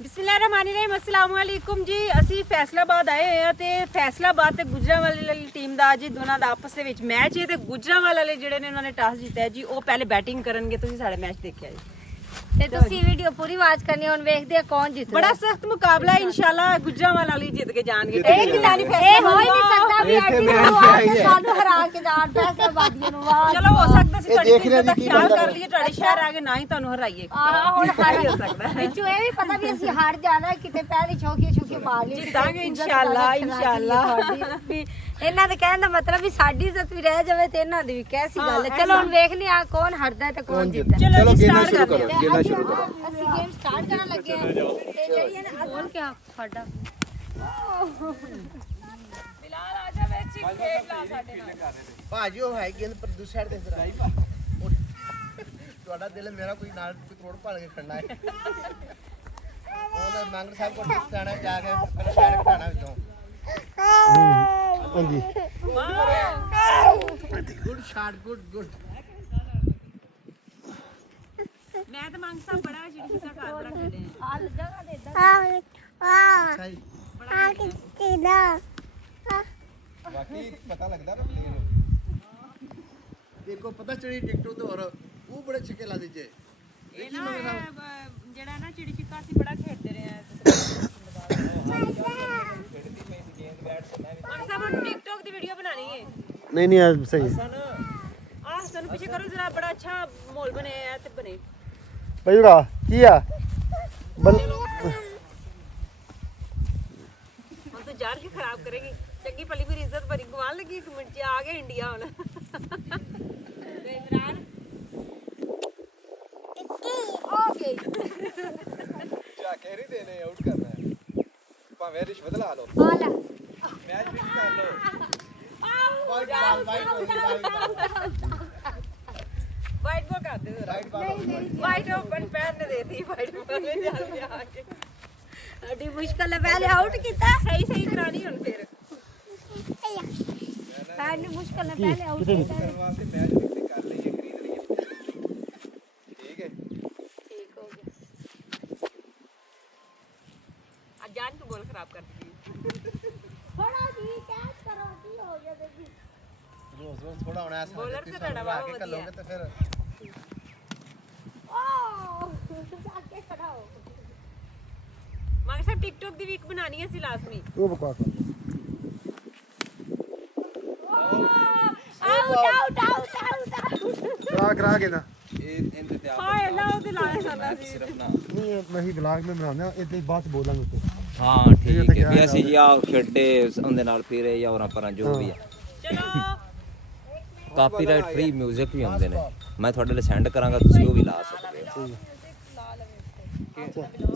ਬਿਸਮਿਲ੍ਲਾਹਿਰਰਹਿਮਾਨਿਰਰਹੀਮ अस्सलाम वालेकुम जी। ਅਸੀਂ ਫੈਸਲਾਬਾਦ ਆਏ ਹੋਏ ਆ ਤੇ ਫੈਸਲਾਬਾਦ ਤੇ ਗੁਜਰਾਂਵਾਲੇ ਵਾਲੀ ਟੀਮ ਦਾ ਜੀ ਦੋਨਾਂ ਦਾ ਆਪਸ ਦੇ ਵਿੱਚ ਮੈਚ ਹੈ ਤੇ ਗੁਜਰਾਂਵਾਲੇ ਵਾਲੇ ਜਿਹੜੇ ਨੇ ਉਹਨਾਂ ਨੇ ਟਾਸ ਜਿੱਤਿਆ ਹੈ ਜੀ ਉਹ ਪਹਿਲੇ ਬੈਟਿੰਗ ਕਰਨਗੇ। ਤੁਸੀਂ ਸਾਡਾ ਮੈਚ ਦੇਖਿਆ ਜੀ ਤੇ ਤੁਸੀਂ ਵੀਡੀਓ ਪੂਰੀ ਵਾਚ ਕਰਨੀ ਹੁਣ ਵੇਖਦੇ ਆ ਕੌਣ ਜਿੱਤਦਾ। ਬੜਾ ਸਖਤ ਮੁਕਾਬਲਾ ਹੈ ਇੰਸ਼ਾਅੱਲਾ ਗੁਜਰਾਂਵਾਲਾ ਵਾਲੀ ਜਿੱਤ ਕੇ ਜਾਣਗੇ। ਇਹ ਕਿਦਾਨੀ ਫੈਸਲਾ ਇਹ ਹੋ ਹੀ ਨਹੀਂ ਸਕਦਾ ਵੀ ਐਡੀ ਨੂੰ ਆ ਕੇ ਸਾਨੂੰ ਹਰਾ ਕੇ ਜਾਣ ਫੈਸਲਾਬਾਦੀਆਂ ਨੂੰ ਵਾਹ ਚਲੋ ਹੋ ਸਕਦਾ ਸੀ ਤੁਹਾਡੀ ਟੀਮ ਦਾ ਖਿਆਲ ਕਰ ਲਈਏ ਤੁਹਾਡੇ ਸ਼ਹਿਰ ਆ ਕੇ ਨਾ ਹੀ ਤੁਹਾਨੂੰ ਹਰਾਈਏ। ਆਹ ਹੁਣ ਹਾਰ ਹੋ ਸਕਦਾ ਵਿੱਚੋਂ ਇਹ ਵੀ ਪਤਾ ਵੀ ਅਸੀਂ ਹਾਰ ਜਾਣਾ ਕਿਤੇ ਪਹਿਲੀ ਛੋਕੇ ਮਾਰ ਲਈ ਜਿੱਤਾਂਗੇ ਇੰਸ਼ਾਅੱਲਾ ਇੰਸ਼ਾਅੱਲਾ। ਵੀ ਇਹਨਾਂ ਦੇ ਕਹਿਣ ਦਾ ਮਤਲਬ ਵੀ ਸਾਡੀ ਇੱਜ਼ਤ ਵੀ ਰਹਿ ਜਾਵੇ ਤੇ ਇਹਨਾਂ ਦੀ ਵੀ ਕੈਸੀ ਗੱਲ ਹੈ। ਚਲੋ ਹੁਣ ਵੇਖ ਲਿਆ ਕੌਣ ਹਰਦਾ ਤੇ ਕੌਣ ਜਿੱਤਦਾ। ਚਲੋ ਗੇਮ ਸ਼ੁਰੂ ਕਰੋ। ਅਸੀਂ ਗੇਮ ਸਟਾਰਟ ਕਰਨ ਲੱਗੇ ਆ ਤੇ ਜਿਹੜੀ ਹੈ ਨਾ ਬੋਲ ਕੇ ਸਾਡਾ ਬਿਲਾਲ ਆ ਜਾ ਵਿੱਚ ਖੇਡ ਲਾ ਸਾਡੇ ਨਾਲ। ਭਾਜੀ ਉਹ ਹੈ ਗੇਂਦ ਪਰ ਦੂਸਰੀ ਸਾਈਡ ਤੇ ਜ਼ਰਾ ਤੁਹਾਡਾ ਦਿਲ ਮੇਰਾ ਕੋਈ ਨਾਲ ਕੋਈ ਕਰੋੜ ਭਾਲ ਕੇ ਖੜਨਾ ਹੈ। ਉਹਨੇ ਮੰਗਲ ਸਾਹਿਬ ਕੋਲ ਜਾਣਾ ਜਾ ਕੇ ਪਹਿਲਾਂ ਪੈਰ ਘਟਾਣਾ ਵਿੱਚੋਂ। ਹਾਂਜੀ ਗੁੱਡ ਸ਼ਾਟ ਗੁੱਡ ਮੈਂ ਤਾਂ ਮੰਗ ਸਾਹਿਬ ਬੜਾ ਜਿਹੜੀ ਕਿਸੇ ਘਰ ਬੜਾ ਖੇਡੇ ਆ ਜਗ੍ਹਾ ਦੇ ਇਦਾਂ ਸਹੀ ਬਾਕੀ ਪਤਾ ਲੱਗਦਾ ਨਾ ਪਲੇਅਰ ਨੂੰ। ਦੇਖੋ ਪਤਾ ਚੜੀ ਟਿਕਟੋਕ ਤੇ ਹੋਰ ਉਹ ਬੜੇ ਛੱਕੇ ਲਾ ਦਿੱਤੇ। ਇਹ ਨਾ ਜਿਹੜਾ ਨਾ ਚਿੜੀ ਚਿੱਕਾ ਅਸੀਂ ਬੜਾ ਖੇਡਦੇ ਰਹੇ ਆ। ਮੰਗ ਸਾਹਿਬ ਟਿਕਟੋਕ ਦੀ ਵੀਡੀਓ ਬਣਾਣੀ ਹੈ। ਨਹੀਂ ਨਹੀਂ ਸਹੀ ਸਾਨੂੰ ਪਿੱਛੇ ਕਰੋ ਜਰਾ ਬੜਾ ਅੱਛਾ ਮਾਹੌਲ ਬਣਿਆ ਹੈ ਤੇ ਬਣੇ ਭਾਈ ਭਰਾ ਕੀ ਆ ਹੁਣ ਤੂੰ ਜਾਣ ਕੇ ਖਰਾਬ ਕਰੇਗੀ। ਚੰਗੀ ਭਲੀ ਮੇਰੀ ਇੱਜ਼ਤ ਭਰੀ ਗਵਾਨ ਲੱਗੀ। ਇੱਕ ਮਿੰਟ ਚ ਆ ਗਿਆ ਇੰਡੀਆ ਹੁਣ। ਇਮਰਾਨ ਓਕੇ ਜਾ ਕਹਿ ਰਹੀ ਦੇਨੇ ਆਊਟ ਕਰਨਾ ਹੈ ਭਾਵੇਂ ਰਿਸ਼ਵਤ ਲਾ ਲਓ ਆ ਲੈ ਮੈਚ ਫਿਕਸ ਕਰ ਲਓ। ਵਾਈਟ ਬਾਲ ਵਾਈਟ ਬੋਲ ਕਰ ਦੇ ਰਾਈਟ ਬਾਲ ਵਾਈਟ ਓਪਨ ਪੈਨ ਨੇ ਦੇਤੀ ਵਾਈਟ ਬੋਲ ਨੇ ਚੱਲ ਗਿਆ ਆ ਕੇ। ਅੱਡੀ ਮੁਸ਼ਕਲ ਹੈ ਪਹਿਲੇ ਆਊਟ ਕੀਤਾ ਸਹੀ ਕਰਾਣੀ ਹੁਣ ਫਿਰ। ਐਡੀ ਮੁਸ਼ਕਲ ਹੈ ਪਹਿਲੇ ਆਊਟ ਕੀਤਾ ਕਰਨ ਵਾਸਤੇ ਮੈਚ ਫਿਕਸ ਕਰ ਲਈਏ ਖਰੀਦ ਲਈਏ ਠੀਕ ਹੈ। ਠੀਕ ਹੋ ਗਿਆ ਅੱਜ ਜਾਨ ਤੂੰ ਬੋਲ ਖਰਾਬ ਕਰ ਦਿੱਤੀ। ਥੋੜਾ ਜੀ ਕੈਚ ਕਰੋ ਕੀ ਹੋ ਗਿਆ ਦੇਖੀ ਰੋਜ਼ ਥੋੜਾ ਹੋਣਾ ਬੋਲਰ ਤੇ ਤੁਹਾਡਾ ਲਾ ਕੇ ਬਹੁਤ ਕੱਲੋਗੇ ਤੇ ਫਿਰ ਓ ਸਾਕੇ ਖੜਾ ਹੋ ਮੰਗ ਸਾਹਿਬ ਟਿਕਟੋਕ ਦੀ ਵੀਕ ਬਣਾਣੀ ਹੈ ਸੀ ਲਾਜ਼ਮੀ। ਉਹ ਬਕਵਾਸ ਕਰਾ ਕੇ ਨਾ ਇਹ ਇੰਤਜ਼ਾਮ ਹਾਏ ਅੱਲਾ ਉਹਦੇ ਲਾਣੇ ਸਾਡਾ ਸੀ। ਸਿਰਫ ਨਾ ਨਹੀਂ ਨਹੀਂ ਬਲਾਗ ਮੈਂ ਬਣਾਉਂਦਾ ਇੱਥੇ ਹੀ ਬਾਅਦ ਚ ਬੋਲਾਂਗੇ ਉੱਤੇ ਹਾਂ ਠੀਕ ਹੈ ਵੀ ਅਸੀਂ ਜਾਂ ਖੇਡੇ ਉਹਦੇ ਨਾਲ ਫਿਰੇ ਜਾਂ ਹੋਰਾਂ ਪਰਾਂ ਜੋ ਵੀ ਆ। ਚਲੋ ਕਾਪੀਰਾਈਟ ਫ੍ਰੀ 뮤직 ਵੀ ਹੁੰਦੇ ਨੇ ਮੈਂ ਤੁਹਾਡੇ ਲਈ ਸੈਂਡ ਕਰਾਂਗਾ ਤੁਸੀਂ ਉਹ ਵੀ ਲਾ ਸਕਦੇ ਹੋ।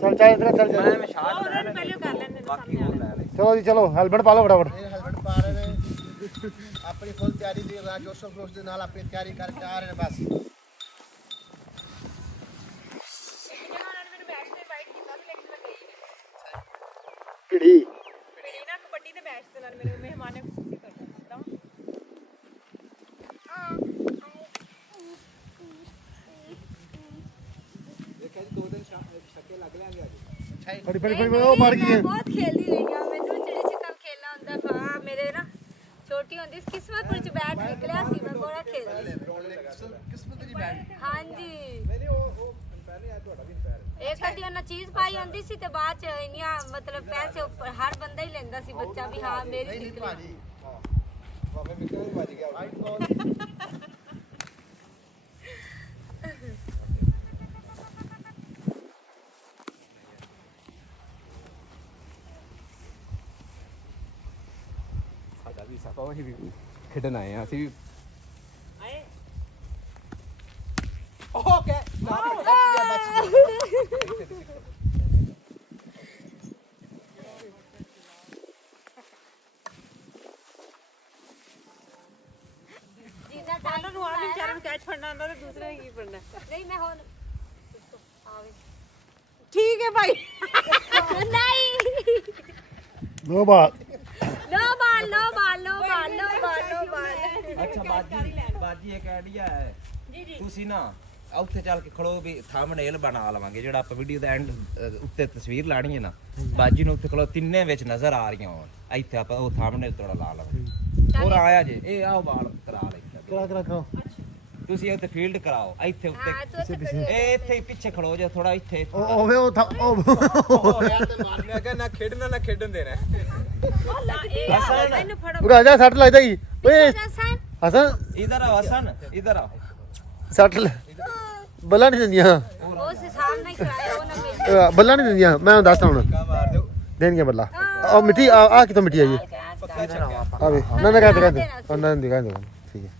ਚੱਲ ਚੱਲ ਇਧਰ ਚੱਲ ਚੱਲ ਮੈਂ ਸ਼ਾਟ ਉਹਨਾਂ ਨੂੰ ਪਹਿਲੇ ਕਰ ਲੈਂਦੇ ਨੇ ਬਾਕੀ ਉਹ ਲੈ ਲੈ ਚਲੋ ਜੀ ਚਲੋ ਹੈਲਮਟ ਪਾ ਲਓ ਫਟਾਫਟ। ਮੇਰੇ ਹਸਬੰਡ ਪਾ ਰਹੇ ਨੇ ਆਪਣੀ ਫੁੱਲ ਤਿਆਰੀ ਦੇ ਨਾਲ ਜੋਸ਼ੋ ਖਰੋਸ਼ ਦੇ ਨਾਲ ਆਪਣੀ ਤਿਆਰੀ ਕਰਕੇ ਆ ਰਹੇ ਨੇ ਬਸ। ਕਿਹੜੀ ਮੇਰੀ ਨਾ ਕਬੱਡੀ ਦੇ ਮੈਚ ਦੇ ਨਾਲ ਮੇਰੇ ਮਹਿਮਾਨ ਨੇ ਖੁਸ਼ੀ ਕਰਦਾ ਅੱਛਾ ਜੀ ਬੜੀ ਬੜੀ ਉਹ ਮਾਰ ਗਈ ਹੈ। ਬਹੁਤ ਖੇਲਦੀ ਰਹੀ ਆ ਮੈਨੂੰ ਚਿੜੀ ਛਿੱਕਾ ਖੇਲਣਾ ਹੁੰਦਾ ਵਾ ਮੇਰੇ ਨਾ ਛੋਟੀ ਹੁੰਦੀ ਸੀ ਕਿਸਮਤ ਵਿੱਚ ਬੈਟ ਨਿਕਲਿਆ ਸੀ ਮੈਂ ਬੜਾ ਖੇਲਦੀ ਕਿਸਮਤ ਦੀ ਬੈਟ ਹਾਂਜੀ ਨਹੀਂ ਉਹ ਪਹਿਲੇ ਆ ਤੁਹਾਡਾ ਵੀ ਪੈਰ ਇੱਕ ਅੱਧੀ ਉਹਨਾਂ ਚੀਜ਼ ਪਾਈ ਹੁੰਦੀ ਸੀ ਤੇ ਬਾਅਦ ਚ ਇੰਨੀਆਂ ਮਤਲਬ ਪੈਸੇ ਉੱਪਰ ਹਰ ਬੰਦਾ ਹੀ ਲੈਂਦਾ ਸੀ ਬੱਚਾ ਵੀ ਹਾਂ ਮੇਰੀ ਨਹੀਂ ਨਿਕਲੀ ਭਾਜੀ ਬਾਬੇ ਮਿੱਕੇ ਵੀ ਵੱਜ ਗਿਆ ਵਾਈਟ ਬਾਲ ਸਾਡਾ ਵੀ ਸਪਾ ਉਹੀ ਵੀ ਖੇਡਣ ਆਏ ਆ ਅਸੀਂ ਆਏ ਓਕੇ ਬਚ ਗਿਆ ਜਿੰਨਾ ਉਹਨਾਂ ਨੂੰ ਆ ਵੀ ਵਿਚਾਰਿਆਂ ਨੂੰ ਕੈਚ ਫੜਨਾ ਆਉਂਦਾ ਤੇ ਦੂਸਰੇ ਨੇ ਕੀ ਫੜਨਾ। ਨਹੀਂ ਮੈਂ ਹੁਣ ਆਵੇ ਠੀਕ ਹੈ ਭਾਈ। ਨਹੀਂ ਦੋ ਬਾਲ ਨੋ ਬਾਲ ਨੋ ਬਾਲ ਨੋ ਬਾਲ ਨੋ ਬਾਲ ਨੋ ਬਾਲ ਅੱਛਾ ਬਾਜੀ ਇੱਕ ਆਈਡੀਆ ਹੈ ਜੀ ਜੀ ਤੁਸੀਂ ਨਾ ਉੱਥੇ ਚੱਲ ਕੇ ਖੜੋ ਵੀ ਥੰਬਨੇਲ ਬਣਾ ਲਵਾਂਗੇ ਜਿਹੜਾ ਆਪਾਂ ਵੀਡੀਓ ਦਾ ਐਂਡ ਉੱਤੇ ਤਸਵੀਰ ਲਾਣੀ ਹੈ ਨਾ ਬਾਜੀ ਨੂੰ ਉੱਥੇ ਖੜੋ ਤਿੰਨੇ ਵਿੱਚ ਨਜ਼ਰ ਆ ਰਹੀਆਂ ਹੋਣ ਇੱਥੇ ਆਪਾਂ ਉਹ ਥੰਬਨੇਲ ਥੋੜਾ ਲਾ ਲਵਾਂਗੇ ਹੋਰ ਆਇਆ ਜੇ ਇਹ ਆਓ ਬਾਲ ਕਰਾ ਲੈ ਕਰਾ ਤੁਸੀਂ ਉੱਥੇ ਫੀਲਡ ਕਰਾਓ ਇੱਥੇ ਹਾਂ ਉੱਤੇ ਤੂੰ ਇੱਥੇ ਖੜੀ ਹੋ। ਇਹ ਇੱਥੇ ਹੀ ਪਿੱਛੇ ਖੜੋ ਜਾ ਥੋੜਾ ਇੱਥੇ ਉਹ ਵੇ ਉਹ ਯਾਰ ਤੇ ਮਾਰਨੇ ਅਗਾ ਨਾ ਖੇਡਣਾ ਨਾ ਖੇਡਣ ਦੇਣਾ ਇਹਨੂੰ ਫੜੋ ਉਹ ਰਾਜਾ ਸੱਟ ਲੱਗਦਾ ਹੀ ਓਏ ਹਸਨ ਹਸਨ ਇਧਰ ਆਓ ਹਸਨ ਇਧਰ ਆਓ ਸੱਟ ਬੱਲਾ ਨਹੀਂ ਦਿੰਦੀਆਂ ਉਹ ਸੇ ਸਾਹਮਣੇ ਕਰਾਇਆ ਉਹ ਨਾ ਮਿਲ ਬੱਲਾ ਨਹੀਂ ਦਿੰਦੀਆਂ ਮੈਂ ਦੱਸਦਾ ਹੁਣ ਕਾ ਮਾਰ ਦਿਓ ਦੇਣਗੇ ਬੱਲਾ ਆ ਮਿੱਟੀ ਆ ਕਿਤੋਂ ਮਿੱਟੀ ਆਈ ਪੱਕਾ ਚੱਕਿਆ ਆ ਵੇ ਨਾ ਕਹਿੰਦੇ ਉਹਨਾਂ ਦੀ ਕਹਿੰਦੇ ਠੀਕ ਹੈ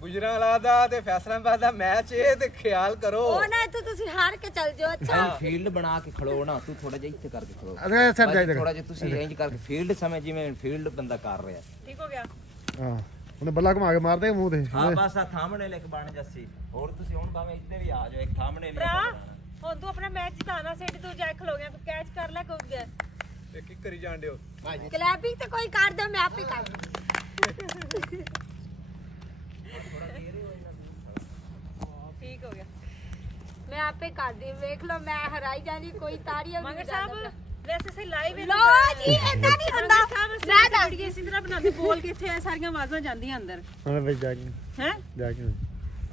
ਗੁਜਰਾਂਵਾਲਾ ਦਾ ਤੇ ਫੈਸਲਾਬਾਦ ਦਾ ਮੈਚ ਇਹ ਤੇ ਖਿਆਲ ਕਰੋ ਉਹ ਨਾ ਇੱਥੋਂ ਤੁਸੀਂ ਹਾਰ ਕੇ ਚੱਲ ਜਾਓ ਅੱਛਾ ਫੀਲਡ ਬਣਾ ਕੇ ਖੜੋ ਨਾ ਤੂੰ ਥੋੜਾ ਜਿਹਾ ਇੱਥੇ ਕਰਕੇ ਖੜੋ ਅਰੇ ਸੱਟ ਜਾਈ ਥੋੜਾ ਜਿਹਾ ਤੁਸੀਂ ਇੰਜ ਕਰਕੇ ਫੀਲਡ ਸਮੇਂ ਜਿਵੇਂ ਫੀਲਡ ਬੰਦਾ ਕਰ ਰਿਹਾ ਠੀਕ ਹੋ ਗਿਆ ਹਾਂ ਉਹਨੇ ਬੱਲਾ ਘੁਮਾ ਕੇ ਮਾਰਦੇ ਮੂੰਹ ਤੇ ਹਾਂ ਬਸ ਆ ਥੰਬਨੇਲ ਇੱਕ ਬਣ ਜਾਸੀ ਹੋਰ ਤੁਸੀਂ ਹੁਣ ਭਾਵੇਂ ਇੱਥੇ ਵੀ ਆ ਜਾਓ ਇੱਕ ਥੰਬਨੇਲ ਭਰਾ ਹੁਣ ਤੂੰ ਆਪਣਾ ਮੈਚ ਜਿਤਾਣਾ ਸਿੱਟ ਤੂੰ ਜਾ ਖਲੋ ਗਿਆ ਤੂੰ ਕੈਚ ਕਰ ਲੈ ਕੁੱਦ ਗਿਆ ਤੇ ਕੀ ਕਰੀ ਜਾਂਦੇ ਹੋ ਕਲੈਪਿੰਗ ਤੇ ਕੋਈ ਕਰ ਦੋ ਮੈਂ ਆਪੇ ਕਰ ਦੂੰ ਠੀਕ ਹੋ ਗਿਆ ਮੈਂ ਆਪੇ ਕਰ ਦੀ ਵੇਖ ਲਓ ਮੈਂ ਹਰਾਈ ਜਾਣੀ ਕੋਈ ਤਾੜੀਆਂ ਵੀ ਮੰਗਰ ਨਹੀਂ ਸਾਹਿਬ ਜਾਂਦਾ ਵੈਸੇ ਸਹੀ ਲਾਈਵ ਲੋ ਜੀ ਏਦਾਂ ਨਹੀਂ ਹੁੰਦਾ ਮੈਂ ਦੱਸਦੀ ਇਸੇ ਤਰ੍ਹਾਂ ਬਣਾਉਂਦੇ ਬੋਲ ਕੇ ਇੱਥੇ ਸਾਰੀਆਂ ਆਵਾਜ਼ਾਂ ਜਾਂਦੀਆਂ ਅੰਦਰ ਹੁਣ ਵੇ ਜਾ ਕੇ ਹੈ ਜਾ ਕੇ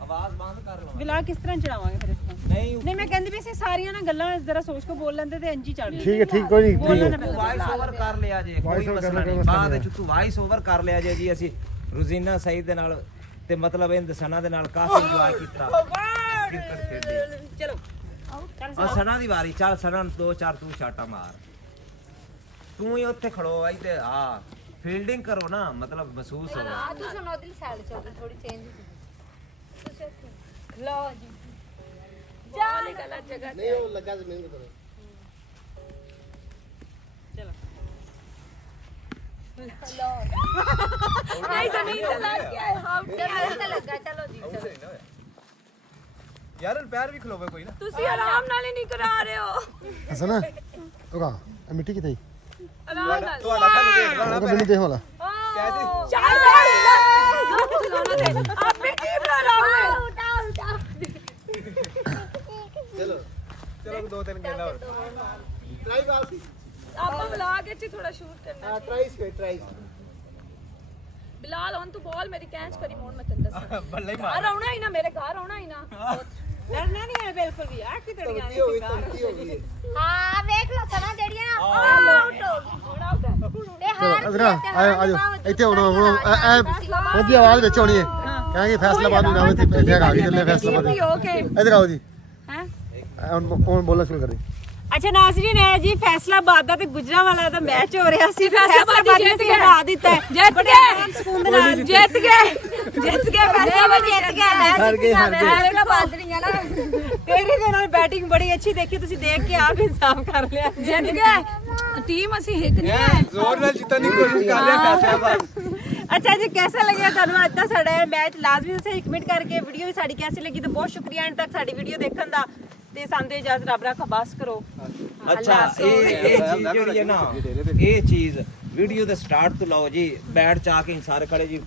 ਆਵਾਜ਼ ਬੰਦ ਕਰ ਲਵਾਂ ਵਿਲਾ ਕਿਸ ਤਰ੍ਹਾਂ ਚੜਾਵਾਂਗੇ ਫਿਰ ਇਸ ਤੋਂ ਨਹੀਂ ਨਹੀਂ ਮੈਂ ਕਹਿੰਦੀ ਵੀ ਅਸੀਂ ਸਾਰੀਆਂ ਨਾ ਗੱਲਾਂ ਜ਼ਰਾ ਸੋਚ ਕੇ ਬੋਲ ਲੈਂਦੇ ਤੇ ਇੰਜ ਹੀ ਚੱਲ ਠੀਕ ਹੈ ਠੀਕ ਕੋਈ ਨਹੀਂ ਬੋਲਣਾ ਨਾ ਠੀਕ ਪੈਂਦਾ ਵਾਇਸ ਓਵਰ ਕਰ ਲਿਆ ਜੇ ਕੋਈ Voice over ਮਸਲਾ ਕਰਨਾ ਨਹੀਂ ਕੋਈ ਮਸਲਾ ਬਾਅਦ ਨਹੀਂ ਵਿੱਚ ਤੂੰ ਵਾਇਸ ਓਵਰ ਕਰ ਲਿਆ ਜੇ ਜੀ ਅਸੀਂ ਰੋਜ਼ੀਨਾ ਸਈਦ ਦੇ ਨਾਲ ਤੇ ਮਤਲਬ ਇਹ ਸਨਾ ਦੇ ਨਾਲ ਕਾਫੀ ਇੰਜੋਏ ਕੀਤਾ ਕ੍ਰਿਕਟ ਖੇਡੀ ਚਲੋ ਆ ਸਨਾ ਦੀ ਵਾਰੀ ਚੱਲ ਸਨਾ ਨੂੰ 2-4 ਤੂੰ ਛਾਟਾ ਮਾਰ ਤੂੰ ਹੀ ਉੱਥੇ ਖੜੋ ਇੱਥੇ ਹਾਂ ਫੀਲਡਿੰਗ ਕਰੋ ਨਾ ਮਤਲਬ ਮਹਿਸੂਸ ਹੋਵੇ ਆ ਤੁਸੀਂ ਉਧਰਲੀ ਸਾਈਡ ਚੱਲ ਥੋੜੀ ਚੇਂਜ ਤੁਸੀਂ ਇੱਥੇ ਲਓ ਜੀ ਚੱਲ ਗਲਤ ਜਗ੍ਹਾ ਨਹੀਂ ਉਹ ਲੱਗਾ ਜ਼ਮੀਨ ਤੇ ਚਲੋ ਲਓ ਨਹੀਂ ਜ਼ਮੀਨ ਤੇ ਲੱਗ ਗਿਆ ਹਾਂ ਤੇ ਲੱਗਾ ਚਲੋ ਜੀ ਆਊਟ ਨਹੀਂ ਨਾ ਹੋਇਆ ਯਾਰ ਪੈਰ ਵੀ ਖਲੋਵੇ ਕੋਈ ਨਾ ਤੁਸੀਂ ਆਰਾਮ ਨਾਲ ਹੀ ਨਹੀਂ ਕਰਾ ਰਹੇ ਹੋ ਹਸਨ ਉਹਗਾ ਮਿੱਟੀ ਕਿਤੇ ਆਰਾਮ ਨਾਲ ਤੁਹਾਡਾ ਸਾਨੂੰ ਦੇਖਣਾ ਉਹ ਮੈਨੂੰ ਦੇ ਹੋਲਾ ਚੱਲ ਆਪੇ ਕੀ ਬਣਾ ਰਹਾ ਉਲਟਾ ਉਲਟਾ ਚਲੋ 2-3 ਗੇਂਦਾਂ ਹੋਰ ਟਰਾਈ ਬਾਲ ਸੀ ਆਪਾਂ ਵਲੌਗ ਵਿੱਚ ਥੋੜਾ ਸ਼ੂਟ ਕਰਨਾ ਟਰਾਈ ਬਿਲਾਲ ਹੁਣ ਤੂੰ ਬੋਲ ਮੇਰੀ ਕੈਚ ਕਰੀ ਮੋੜ ਮੈਂ ਤੈਨੂੰ ਦੱਸਾਂ ਬੱਲੇ ਹੀ ਘਰ ਮਾਰ ਆਉਣਾ ਹੀ ਨਾ ਮੇਰੇ ਘਰ ਆਉਣਾ ਹੀ ਨਾ ਲੜਨਾ ਨਹੀਂ ਹੈ ਬਿਲਕੁਲ ਵੀ ਆ ਕਿ ਤੜੀਆਂ ਹੋ ਗਈ ਧਮਕੀ ਹੋ ਗਈ ਹਾਂ ਵੇਖ ਲਓ ਸਨਾ ਜਿਹੜੀਆਂ ਨਾ ਆਊਟ ਹੋ ਗਈ ਹੁਣ ਆਊਟ ਇਹ ਹਾਰ ਅਦਰਾ ਆਜੋ ਇੱਥੇ ਹੁਣ ਉਹਦੀ ਆਵਾਜ਼ ਵਿੱਚ ਆਉਣੀ ਹੈ ਕਹਾਂਗੇ ਫੈਸਲਾਬਾਦ ਨੂੰ ਨਾਮ ਇੱਥੇ ਆ ਗਈ ਚੱਲੇ ਫੈਸਲਾਬਾਦ ਓਕੇ ਇੱਧਰ ਆਓ ਜੀ ਹੈ ਹੁਣ ਬੋਲਣਾ ਸ਼ੁਰੂ ਕਰੀ ਅੱਛਾ ਨਾਜ਼ਰੀਨ ਹੈ ਜੀ ਫੈਸਲਾਬਾਦ ਦਾ ਤੇ ਗੁਜਰਾਂਵਾਲਾ ਦਾ ਮੈਚ ਹੋ ਰਿਹਾ ਸੀ ਫੈਸਲਾਬਾਦ ਫੈਸਲਾਬਾਦ ਨੇ ਜਿੱਤ ਤੇ ਗਿਆ। ਹਰਾ ਦਿੱਤਾ ਹੈ। ਜਿੱਤ ਬੜੇ ਗਏ। ਆਰਾਮ ਸਕੂਨ ਦੇ ਨਾਲ ਜਿੱਤ ਗਏ ਫੈਸਲਾਬਾਦ ਜਿੱਤ ਗਿਆ ਮੈਂ ਹਾਰ ਗਏ, ਹਾਰ ਗਏ। ਵੇਖ ਲਓ ਬਾਦਰੀਆਂ ਨਾ ਤੇਰੀ ਦੇ ਨਾਲ ਬੈਟਿੰਗ ਬੜੀ ਅੱਛੀ ਦੇਖੀ ਤੁਸੀਂ ਦੇਖ ਕੇ ਆਪ ਇਨਸਾਫ ਕਰ ਲਿਆ ਜਿੱਤ ਗਏ ਟੀਮ ਅਸੀਂ ਹਿੱਕ ਨਹੀਂ ਹੈ ਜ਼ੋਰ ਨਾਲ ਜਿੱਤਣ ਦੀ ਕੋਸ਼ਿਸ਼ ਕਰ ਰਿਹਾ ਫੈਸਲਾਬਾਦ अच्छा जी कैसा लगे ਤੁਹਾਨੂੰ ਅੱਜ ਦਾ ਸਾਡਾ ਇਹ ਮੈਚ ਲਾਜ਼ਮੀ ਤੁਸੀਂ ਕਮੈਂਟ ਕਰਕੇ ਵੀਡੀਓ ਵੀ ਸਾਡੀ ਕੈਸੀ ਲੱਗੀ ਤਾਂ ਬਹੁਤ ਸ਼ੁਕਰੀਆ ਐਂਡ ਤੱਕ ਸਾਡੀ ਵੀਡੀਓ ਦੇਖਣ ਦਾ ਤੇ ਸਾਨੂੰ ਇਜਾਜ਼ਤ ਰੱਬ ਰੱਖਾ ਬਸ ਕਰੋ ਅੱਛਾ ਇਹ ਚੀਜ਼ ਜਿਹੜੀ ਹੈ ਨਾ ਇਹ ਚੀਜ਼ ਵੀਡੀਓ ਦੇ ਸਟਾਰਟ ਤੋਂ ਲਾਓ ਜੀ ਬੈਠ ਚਾ ਕੇ ਸਾਰੇ ਖੜੇ ਜੀ